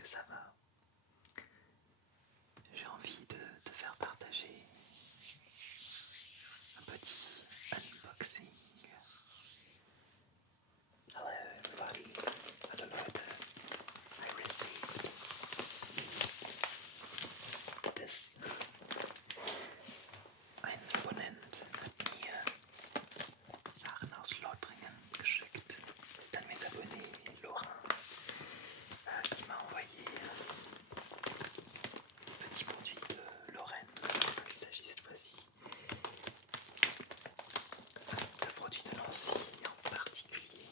que ça va. J'ai envie de te faire partager un petit unboxing. Hello everybody, hallo Leute. I received this. Ein Abonnent hat mir Sachen aus Lothringen geschickt. C'est un de mes abonnés, Laurent, qui m'a envoyé un petit produit de Lorraine. Il s'agit cette fois-ci d'un produit de Nancy en particulier.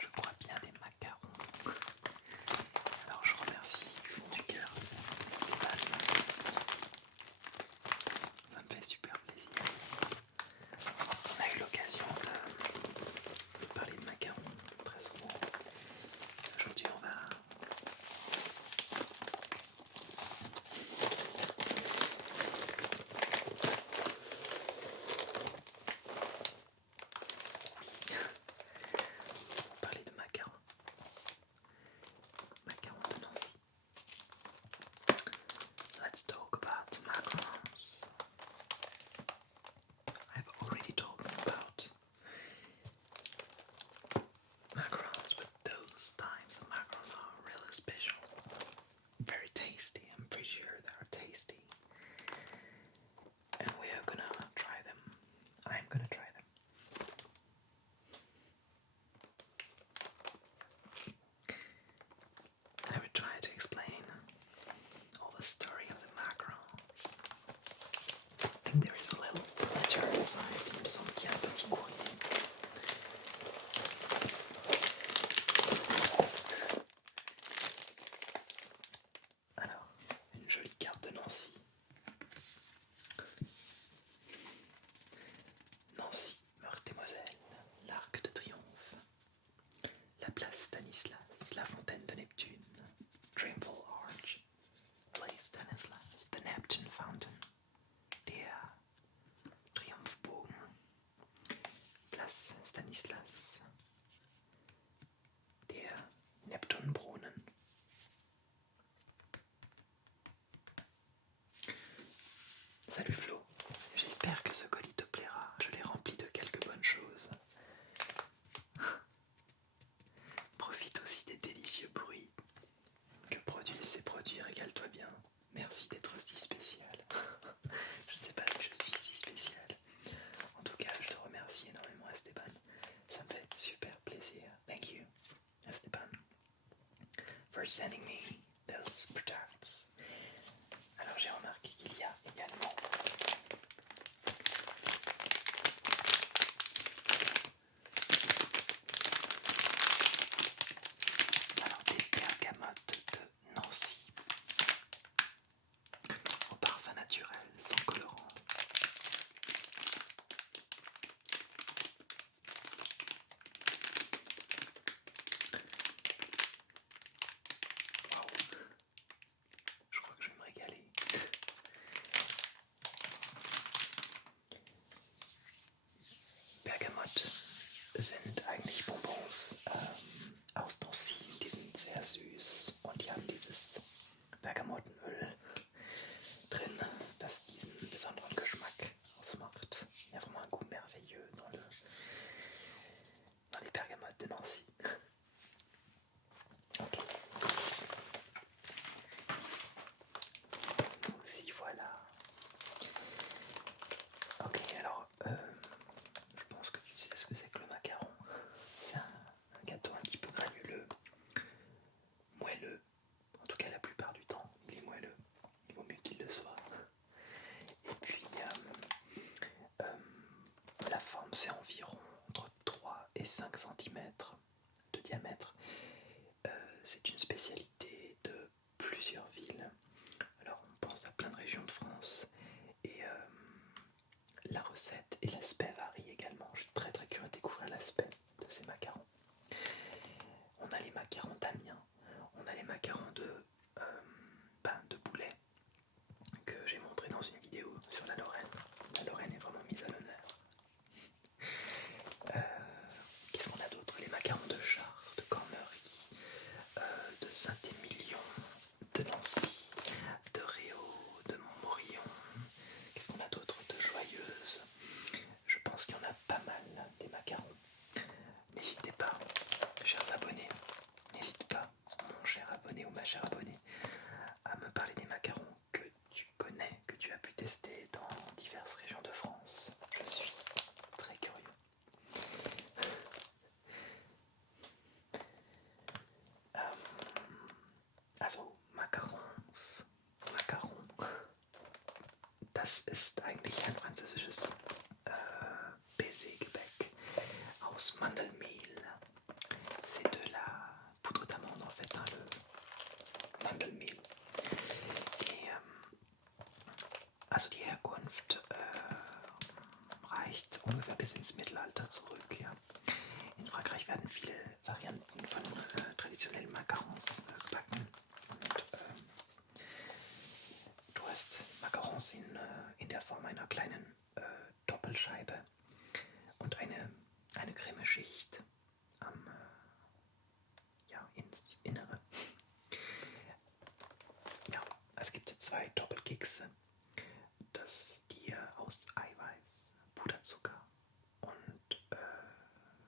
Je crois bien des macarons. Alors je remercie du fond du cœur Stéphane. Ça me fait super plaisir. On a eu l'occasion de parler de macarons très souvent. Aujourd'hui on va parler de macarons. Macarons de Nancy. Let's talk about macarons. I've already talked about macarons, but those types of macarons are really special. Very tasty. I'm pretty sure they're tasty. And we are gonna try them. I'm gonna try them. I will try to explain all the story of the macarons. I think there is a little letter inside. Il me semble qu'il y a un petit courrier. Alors, une jolie carte de Nancy. Nancy, Meurthe-et-Moselle, l'Arc de Triomphe, la place Stanislas, la fontaine de Neptune, Triumphal Arch, place Stanislas, the Neptune Fountain, der Triumphbogen, place Stanislas, der Neptunbrunnen. Salut Flo, j'espère que ce colis te plaira, je l'ai rempli de quelques bonnes choses. Profite aussi des délicieux bruits que produisent ces produits, régale-toi bien. Merci d'être si spécial. Je ne sais pas si je suis si spécial. En tout cas, je te remercie énormément Esteban. Ça me fait super plaisir. Thank you, Esteban, for sending me those products. Alors j'ai remarqué qu'il y a également des bergamotes de Nancy au parfum naturel, sans colorant. Wow. Das ist eigentlich ein französisches Baiser-Gebäck aus Mandelmehl. C'est de la poudre d'amande en fait, hein, le Mandelmehl. Et, also die Herkunft reicht ungefähr bis ins Mittelalter zurück. Ja. In Frankreich werden viele Varianten von traditionellen Macarons gebacken. Und du hast Macarons in der Form einer kleinen Doppelscheibe und eine Cremeschicht ins Innere. Ja, es gibt zwei Doppelkekse, die aus Eiweiß, Puderzucker und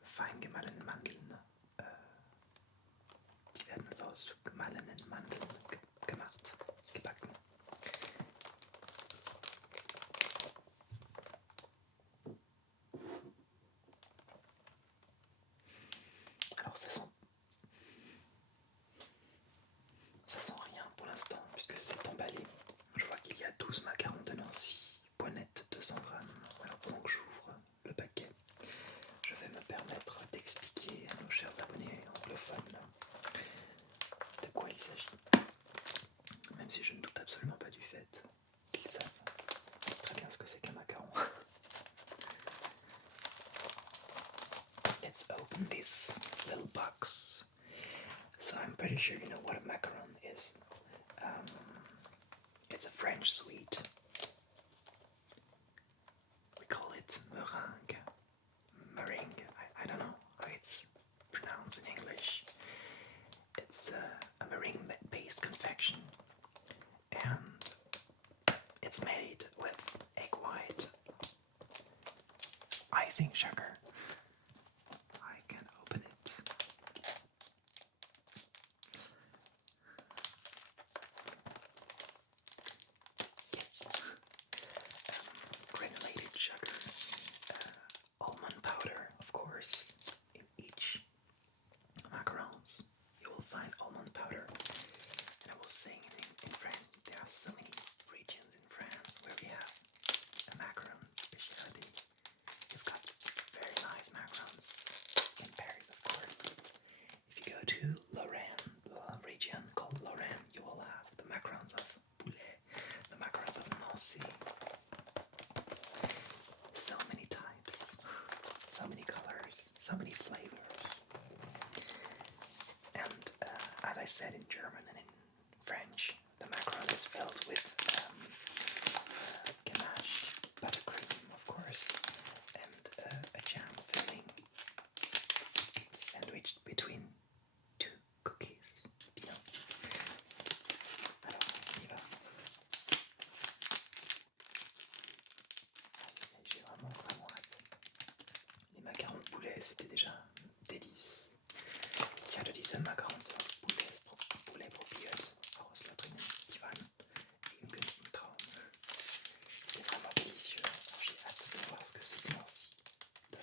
fein gemahlenen Mandeln, die werden also aus gemahlenen Mandeln gemacht, gebacken. Alors ça sent rien pour l'instant puisque c'est emballé. Je vois qu'il y a 12 macarons de Nancy, poignette 200 grammes. Alors pendant que j'ouvre le paquet, je vais me permettre d'expliquer à nos chers abonnés anglophones de quoi il s'agit. Même si je ne doute absolument pas du fait qu'ils savent très bien ce que c'est qu'un macaron. Let's open this little box. So I'm pretty sure you know what a macaron is. It's a French sweet. We call it meringue. Meringue, I don't know how it's pronounced in English. It's a meringue-based confection, and it's made with egg white, icing sugar. I can open it. Yes. Granulated sugar, almond powder, of course. In each macarons, you will find almond powder. And I was saying in France, there are so many regions in France where we have a macaron specialty. You've got very nice macarons in Paris, of course, but if you go to Lorraine, the region called Lorraine, you will have the macarons of Poulet, the macarons of Nancy. So many types, so many colors, so many flavors. And as I said in German and in French, the macaron is filled with ganache, buttercream, of course, and a jam filling sandwiched between two cookies. Bien. Alors, on y va. J'ai vraiment hâte. Les macarons de poulet, c'était déjà délice. Ich hatte diese Macarons aus Poulet probiert, aus Lothringen, die waren wie im günstigen Traum. C'est vraiment délicieux. Alors, j'ai hâte de voir ce que ce Nancy donne.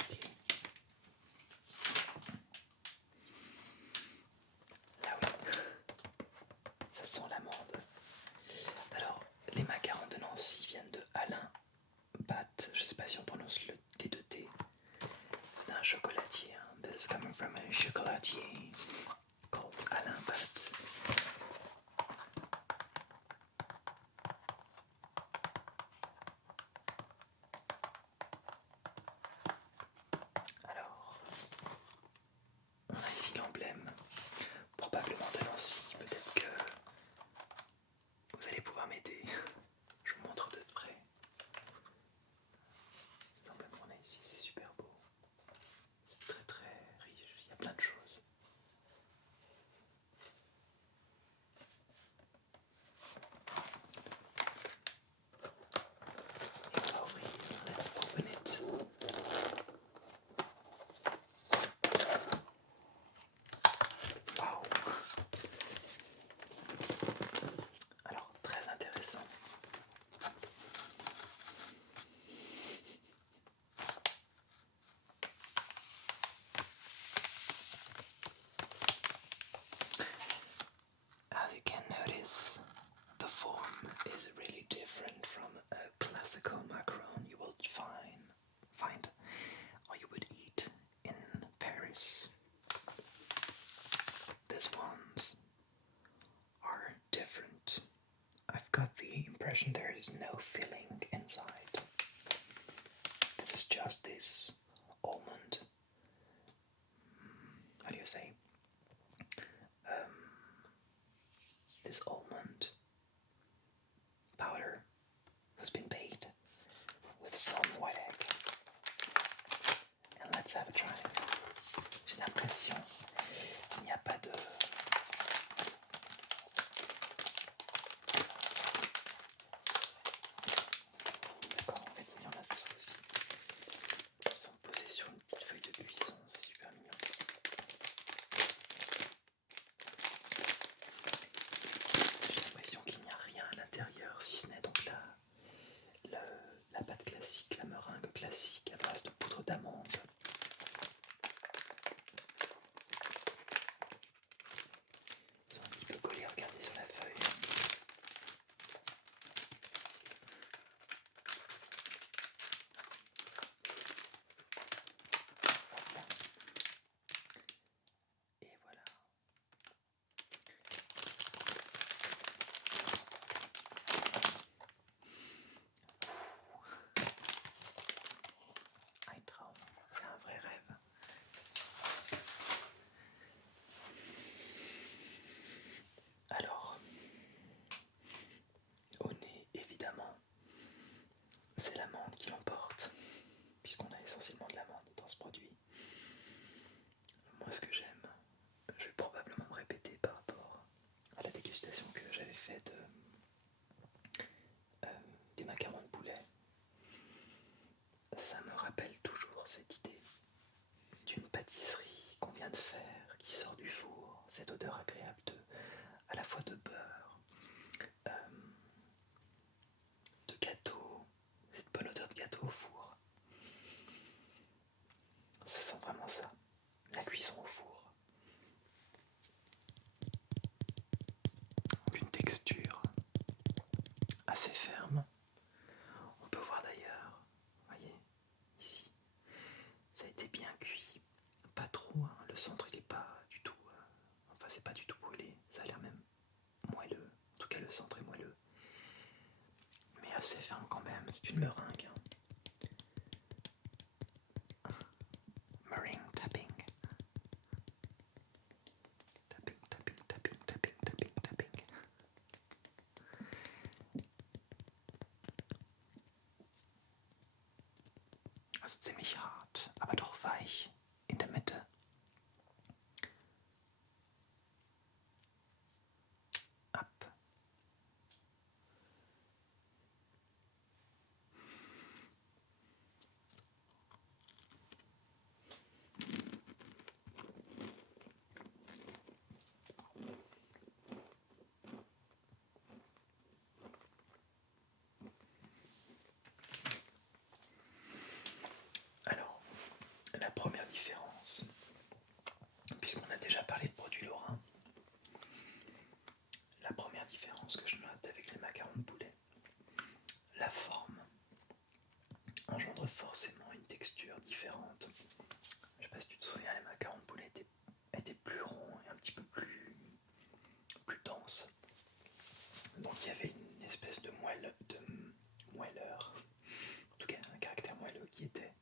Ok. Là oui, ça sent l'amande. Alors, les macarons de Nancy viennent de Alain Batt, je sais pas si on prononce le T de T, d'un chocolatier. This is coming from a chocolatier called Alain Batt. Alors, on a ici l'emblème, probablement de Nancy. Peut-être que vous allez pouvoir m'aider. Je vous montre de près. L'emblème qu'on a ici, c'est super beau. C'est très très riche, il y a plein de choses. is no filling inside. This is just this almond. How do you say? This almond powder has been baked with some white egg. And let's have a try. J'ai l'impression qu'il n'y a pas de... D'accord, en fait il y en a dessous aussi. Ils sont posés sur une petite feuille de cuisson, c'est super mignon. J'ai l'impression qu'il n'y a rien à l'intérieur, si ce n'est donc la pâte classique, la meringue classique à base de poudre d'amande. Ils sont un petit peu collés, regardez sur la feuille. Et voilà. Un traum, c'est un vrai rêve. Alors, au nez, évidemment, c'est l'amande qui l'emporte, puisqu'on a essentiellement de l'amande dans ce produit. Moi, ce que j'aime, je vais probablement me répéter par rapport à la dégustation que j'avais faite des macarons de poulet. Ça me rappelle toujours cette idée d'une pâtisserie qu'on vient de faire, qui sort du four, cette odeur agréable à la fois de beurre, de gâteau, cette bonne odeur de gâteau au four. Ça sent vraiment ça, la cuisson au four. Donc une texture assez ferme. On peut voir d'ailleurs, voyez, ici, ça a été bien cuit, pas trop, hein. Le centre il est pas du tout, enfin c'est pas du tout brûlé, ça a l'air même moelleux, en tout cas le centre est moelleux, mais assez ferme quand même, c'est une meringue. Hein. Meringue tapping. Tapping, tapping, tapping, tapping, tapping, tapping. Also ziemlich hart, aber doch weich in der Mitte. Ab. Alors, la première différence, puisqu'on a déjà parlé de produits lorrains, la première différence que je note avec les macarons de poulet, la forme engendre forcément une texture différente. Je sais pas si tu te souviens, les macarons de poulet étaient plus ronds et un petit peu plus denses. Donc il y avait une espèce de moelleur, en tout cas un caractère moelleux qui était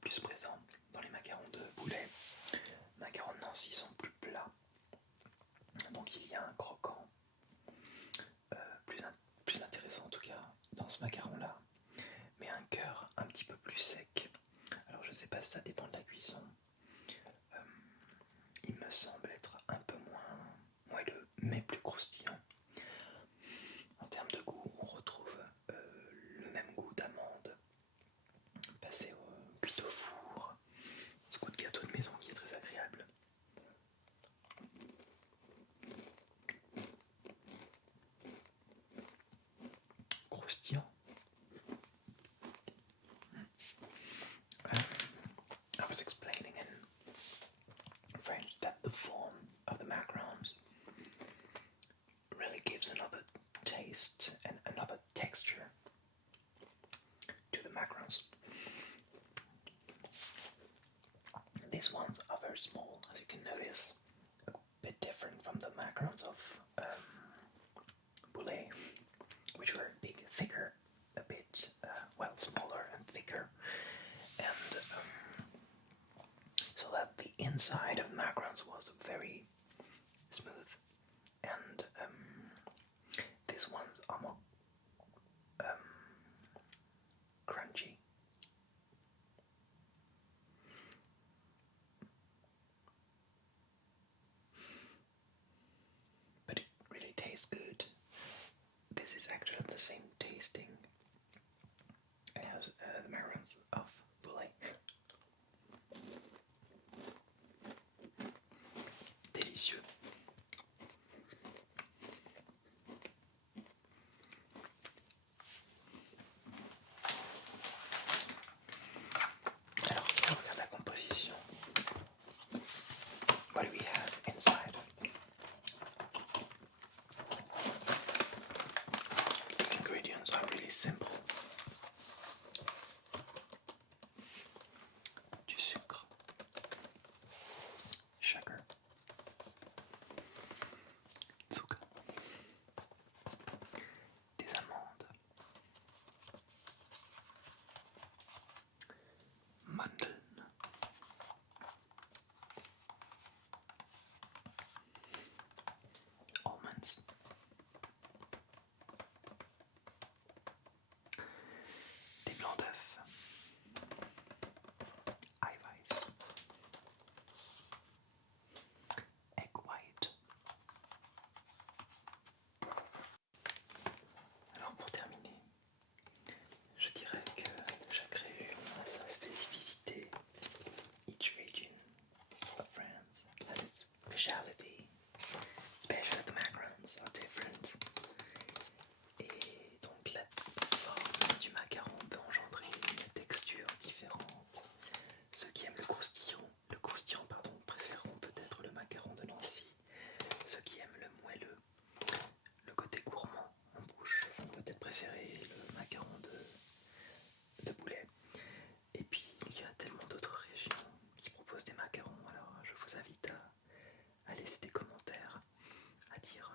plus présent dans les macarons de poulet. Les macarons de Nancy sont plus plats, donc il y a un croquant plus intéressant en tout cas dans ce macaron là, mais un cœur un petit peu plus sec. Alors je sais pas si ça dépend de la cuisson, il me semble être un peu moins moelleux mais plus croustillant. En termes de goût, on retrouve le même goût d'amande passé cuit au four, ce goût de gâteau de maison qui est très agréable. Croustillant. I was explaining in French that the form of the macarons really gives another taste and another texture to the macarons. These ones are very small, as you can notice, a bit different from the macarons of Boulet, which were thicker, a bit, smaller and thicker, and so that the inside of macarons was very smooth, and these ones are more crunchy. But it really tastes good. This is actually the same tasting as the macarons of Boulet. Délicieux. Alors, si on regarde la composition, what do we have inside? The ingredients are really simple. Du sucre, sugar, Zucker, des amandes, Mandeln, almonds, des blancs d'œufs, Eiweiß, egg white. Alors pour terminer, je dirais que chaque région a sa spécificité. Each region of France has its speciality, especially the macarons are different. Et donc la forme du macaron peut engendrer une texture différente. Ceux qui aiment le croustillant préféreront peut-être le macaron de Nancy. Ceux qui aiment le moelleux, le côté gourmand en bouche, vont peut-être préférer le macaron de Boulet. Et puis il y a tellement d'autres régions qui proposent des macarons, alors je vous invite à laisser des commentaires, à dire